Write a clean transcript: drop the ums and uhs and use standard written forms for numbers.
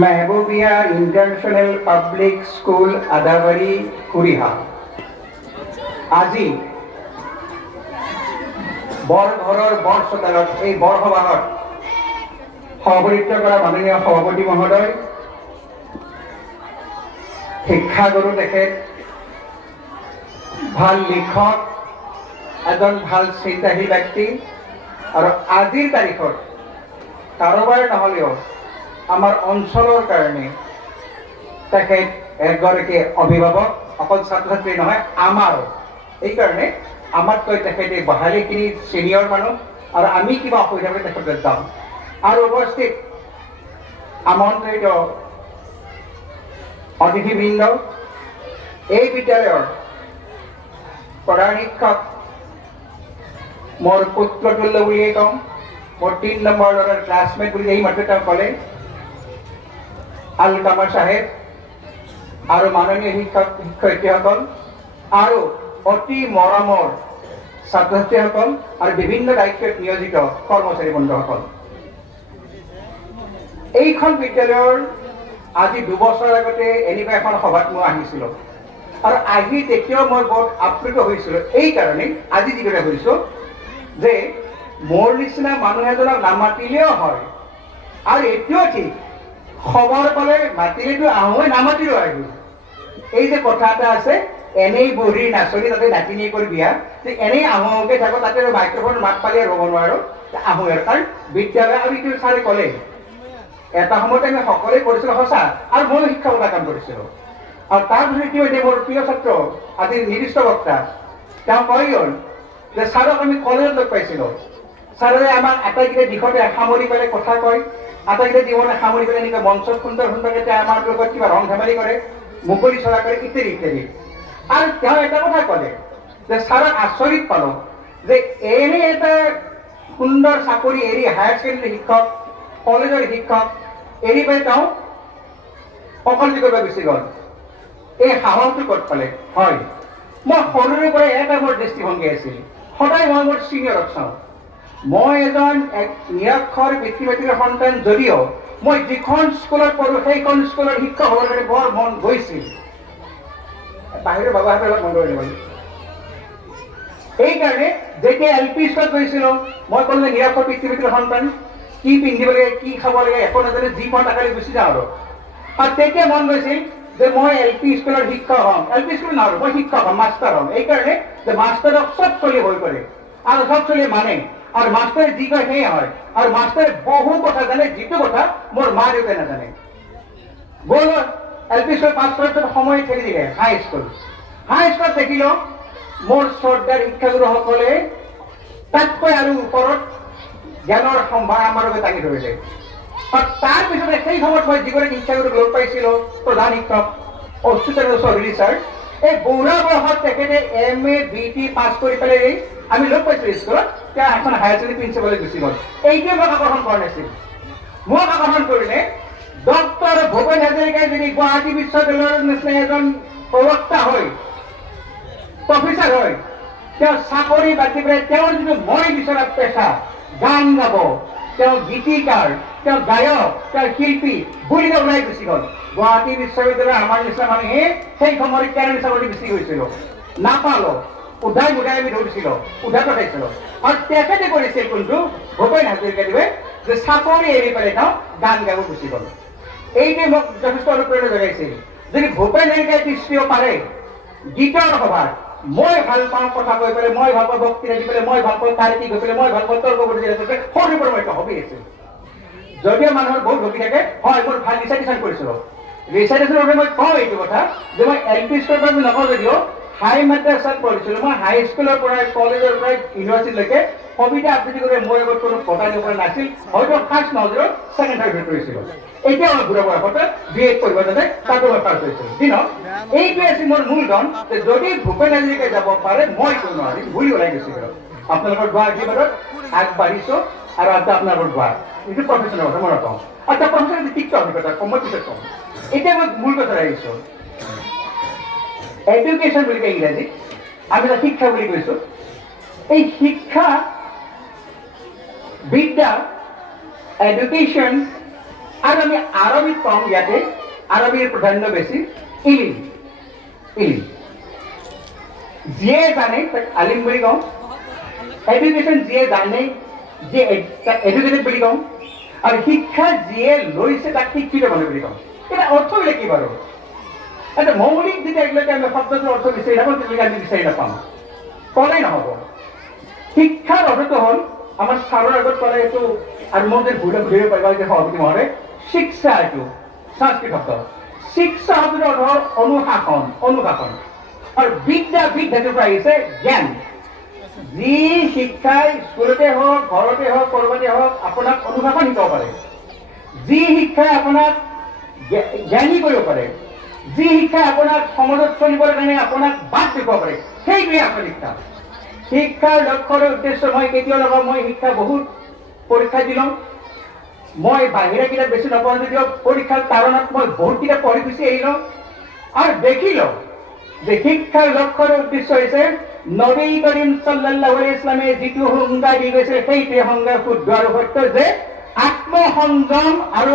মেহবুবিয়া international public school Adabari কুৰিহা আজি বৰঘৰৰ বৰ চোতালত এই বৰসবাহত সভাপতিত্ব কৰা মাননীয় সভাপতি মহোদয়, শিক্ষাগুৰু তেখেত, ভাল লিখক, এজন ভাল চিন্তাশীল ব্যক্তি আৰু আজিৰ তাৰিখত কাৰোবাৰ নহ'লেও আমাৰ অঞ্চলৰ কাৰণে তেখেত এগৰাকী অভিভাৱক, অকল ছাত্ৰ ছাত্ৰী নহয় আমাৰো। এইকাৰণে আমাতকৈ তেখেতে বাহালিখিনি ছিনিয়ৰ মানুহ আৰু আমি কিবা অসুবিধা কৰি তেখেতলৈ যাম। আৰু উপস্থিত আমন্ত্ৰিত অতিথিবৃন্দ, এই বিদ্যালয়ৰ প্ৰধান শিক্ষক মোৰ পুত্ৰতুল্য বুলিয়ে কওঁ, মোৰ ৩ নম্বৰ ল'ৰাৰ ক্লাছমেট বুলি এই মাত্ৰ তেওঁ ক'লে, আল কামাৰ চাহেব আৰু মাননীয় শিক্ষক শিক্ষয়িত্ৰীসকল আৰু অতি মৰমৰ ছাত্ৰ ছাত্ৰীসকল আৰু বিভিন্ন দায়িত্বত নিয়োজিত কৰ্মচাৰী বন্ধুসকল, এইখন বিদ্যালয়ৰ আজি ২ বছৰ আগতে এনেকুৱা এখন সভাত মই আহিছিলোঁ আৰু আহি তেতিয়াও মই বৰ আপ্লুত হৈছিলোঁ। এইকাৰণে আজি যিদৰে হৈছোঁ যে মোৰ নিচিনা মানুহ এজনক নামাতিলেও হয়, আৰু এতিয়াও ঠিক খবৰ পালে মাতিলেতো আহোঁৱে, নামাতিলেও আহিব। এই যে কথা এটা আছে, এনেই বুঢ়ী নাচনি তাতে নাতিনি কৰি বিয়া, যে এনেই আহোঁকে থাকোঁ, তাতে মাইক্ৰফোন মাত পালে ৰ'ব নোৱাৰোঁ, আহোঁ আৰু কাৰণ বিদ্যালয় আৰু এইটো ছাৰে ক'লে এটা সময়ত আমি সকলোৱে কৰিছিলোঁ সঁচা, আৰু ময়ো শিক্ষকতা কাম কৰিছিলোঁ। আৰু তাৰপিছত ইতিমধ্যে মোৰ প্ৰিয় ছাত্ৰ আজি নিৰ্দিষ্ট বক্তা তেওঁ কৈ গ'ল যে ছাৰক আমি কলেজত লগ পাইছিলোঁ, ছাৰে আমাক আটাইকেইটা দিশতে সামৰি পেলাই কথা কয়, আটাইকেইটা জীৱনে সামৰি পেলাই এনেকৈ মঞ্চত সুন্দৰ সুন্দৰকৈ আমাৰ লগত কিবা ৰং ধেমালি কৰে, মুকলি চলা কৰে, ইত্যাদি ইত্যাদি। আৰু তেওঁ এটা কথা ক'লে যে ছাৰক আচৰিত পালোঁ যে এনে এটা সুন্দৰ চাকৰি এৰি হায়াৰ ছেকেণ্ডেৰী শিক্ষক, কলেজৰ শিক্ষক এৰি পাই তেওঁ অকলে কৰিব গুচি গ'ল। এই সাহসটো ক'ত পালে? হয়, মই সৰুৰে পৰাই এটা মোৰ দৃষ্টিভংগী আছিল, সদায় মই মোৰ ছিনিয়ৰক চাওঁ। মই এজন নিৰক্ষৰ পিতৃ মাতৃৰ সন্তান যদিও মই যিখন স্কুলত পঢ়োঁ সেইখন স্কুলৰ শিক্ষক হ'বৰ কাৰণে বৰ মন গৈছিল। বাহিৰৰ বাবাহঁতৰ অলপ মন কৰিব লাগিব। এইকাৰণে যেতিয়া LP স্কুলত গৈছিলোঁ মই ক'লো যে নিৰক্ষৰ পিতৃ মাতৃৰ সন্তান, কি পিন্ধিব লাগে, কি খাব লাগে একো নাজানে, যি পাওঁ তাকে গুচি যাওঁ আৰু তেতিয়া মন গৈছিল যে মই LP স্কুলৰ শিক্ষক হ'ম। LP স্কুল নহ'লোঁ, মই শিক্ষক হ'ম, মাষ্টাৰ হ'ম। এইকাৰণে যে মাষ্টাৰক চব চলি হৈ কৰে আৰু চব চলি মানে, আৰু মাষ্টাৰে যি কয় সেয়ে হয়, আৰু মাষ্টাৰে বহু কথা জানে, যিটো কথা মোৰ মা দেউতাই নাজানে। গ'ল LP স্কুল পাছ কৰাৰ পিছত সময় ঠেলি দিলে হাইস্কুলত দেখিলোঁ মোৰ শ্ৰদ্ধাৰ শিক্ষাগুৰুসকলে তাতকৈ আৰু ওপৰত জ্ঞানৰ সম্ভাৰ আমাৰ বাবে দাঙি ধৰিলে। আৰু তাৰপিছতে সেই সময়ত মই যিগৰাকী শিক্ষাগুৰুক লগ পাইছিলোঁ, প্ৰধান শিক্ষক অচ্যুতানন্দ চৌধুৰী ছাৰ, এই বুঢ়া বয়সত তেখেতে MA BT পাছ কৰি পেলাই আমি লগ পাইছিলোঁ স্কুলত, তেওঁ এখন হায়াৰ ছেকেণ্ডেৰী প্ৰিন্সিপাললৈ গুচি গ'ল। এইটোৱে মোক আকৰ্ষণ কৰা নাছিল। মোক আকৰ্ষণ কৰিলে ডক্টৰ ভূপেন হাজৰিকাই যদি গুৱাহাটী বিশ্ববিদ্যালয়ৰ নিচিনা এজন প্ৰবক্তা হয়, প্ৰফেচাৰ হয়, তেওঁ চাকৰি বাদ দি পেলাই তেওঁৰ যিটো মই বিচৰা পেচা, গান গাব, তেওঁ গীতিকাৰ, তেওঁ গায়ক, তেওঁ শিল্পী বুলি ওলাই গুচি গ'ল। গুৱাহাটী বিশ্ববিদ্যালয়ৰ আমাৰ নিচিনা মানুহে সেই সময়ত কেৰাণী চাকৰি গুচি গৈছিলোঁ, নাপালোঁ, উধাই মুধাই আমি ধৰিছিলোঁ, উধাই পঠাইছিলোঁ। আৰু তেখেতে কৰিছিল কোনটো, ভূপেন হাজৰিকাদেৱে, যে চাকৰি এৰি পেলাই তেওঁ গান গাব গুচি গ'ল। এইটোৱে মোক যথেষ্ট অনুপ্ৰেৰণা জগাইছিল। যদি ভূপেন হাজৰিকাই দৃষ্টিও পাৰে গীতৰ সভাত মই ভাল পাওঁ কথা কৈ পেলাই, মই ভাল পাওঁ বক্তৃতা দি পেলাই, মই ভাল পাওঁ তাৰিখী গৈ পেলাই, মই ভাল পাওঁ তৰ্ক প্ৰতিযোগিতা, সৰুৰ পৰা মই এটা হবি আছিল। যদিও মানুহৰ বহুত হবি থাকে, হয় মোৰ ভাল ৰিচাইটেশ্যন কৰিছিলোঁ। ৰিচাইটেশ্যনৰ বাবে মই কওঁ এইটো কথা যে মই LP স্কুলৰ পৰা আমি নকওঁ যদিও হাই মাদ্ৰাছাত পঢ়িছিলোঁ। মই হাইস্কুলৰ পৰা কলেজৰ পৰা ইউনিভাৰ্চিটিলৈকে কবিতা আবৃত্তি কৰি মোৰ আগত কোনো বঁটা দিব পৰা নাছিল। হয়তো ফাৰ্ষ্ট নহ'লেও ছেকেণ্ড থাৰ্ড কৰিছিলোঁ। এতিয়া মই বুঢ়া বয়সতে BA পঢ়িব যাতে তাতো মই ফাৰ্ষ্ট হৈছিলোঁ। দিনক এইটোৱে আছিল মোৰ মূলধন, যে যদি ভূপেন হাজৰিকাই যাব পাৰে মই কিয় নোৱাৰিম বুলি ওলাই গৈছিলোঁ। আপোনালোকৰ দোৱাৰ আশীৰ্বাদত আগবাঢ়িছোঁ আৰু আজি আপোনালোকৰ দোৱাৰ, এইটো প্ৰফেশ্যনেল কথা মই নকওঁ। আচ্ছা, প্ৰফেশ্যনেল তিক্ত অভিজ্ঞতা কম, মই পিছত কম। এতিয়া মই মূল কথা আহিছোঁ। এডুকেশ্যন বুলি কয় ইংৰাজীত, আমি এটা শিক্ষা বুলি কৈছোঁ। এই শিক্ষা বিদ্যা, এডুকেশ্যন আৰু আমি আৰবীত কওঁ ইয়াতে, আৰবীৰ প্ৰাধান্য বেছি, ইলিম। ইলিম যিয়ে জানে তাক আলিম বুলি কওঁ, এডুকেশ্যন যিয়ে জানে, যিয়ে এডুকেটেড বুলি কওঁ, আৰু শিক্ষা যিয়ে লৈছে তাক শিক্ষিত মানুহ বুলি কওঁ। এটা অৰ্থবিলাক কি বাৰু? এটা মৌলিক যেতিয়ালৈকে আমি শব্দটোৰ অৰ্থ বিচাৰি নাপাওঁ তেতিয়ালৈকে আমি বিচাৰি নাপাওঁ, ক'লেই নহ'ব। শিক্ষাৰ অৰ্থটো হ'ল আমাৰ ছাৰৰ আগত ক'লে এইটো, আৰু মই যে ঘূৰিব পাৰিবা যে সভাপতি মহোদয়, শিক্ষা, এইটো সংস্কৃত শব্দ। শিক্ষা শব্দটোৰ অৰ্থ হ'ল অনুশাসন, অনুশাসন। আৰু বিদ্যা, বিদ্যাটোৰ পৰা আহিছে জ্ঞান। যি শিক্ষাই স্কুলতে হওক, ঘৰতে হওক, ক'ৰবাতে হওক আপোনাক অনুশাসন শিকাব পাৰে, যি শিক্ষাই আপোনাক জ্ঞানী কৰিব পাৰে, যি শিক্ষাই আপোনাক সমাজত চলিবৰ কাৰণে আপোনাক বাট দেখুৱাব পাৰে, সেইটোৱে আচল শিক্ষা। শিক্ষাৰ লক্ষ্য আৰু উদ্দেশ্য মই কেতিয়াও নকওঁ, মই শিক্ষা বহুত পৰীক্ষা দিলোঁ, মই বাহিৰা কিতাপ বেছি নপঢ়ো যদিও পৰীক্ষাৰ কাৰণত মই বহুত কিতাপ পঢ়ি গুচি আহিলোঁ, আৰু দেখিলোঁ যে শিক্ষাৰ লক্ষ্য আৰু উদ্দেশ্য হৈছে নবী কৰিম সাল্লাল্লাহু আলাইহি ইছলামে যিটো সংজ্ঞা দি গৈছে সেইটোৱে সংজ্ঞা শুদ্ধ আৰু সত্য, যে আত্মসংযম আৰু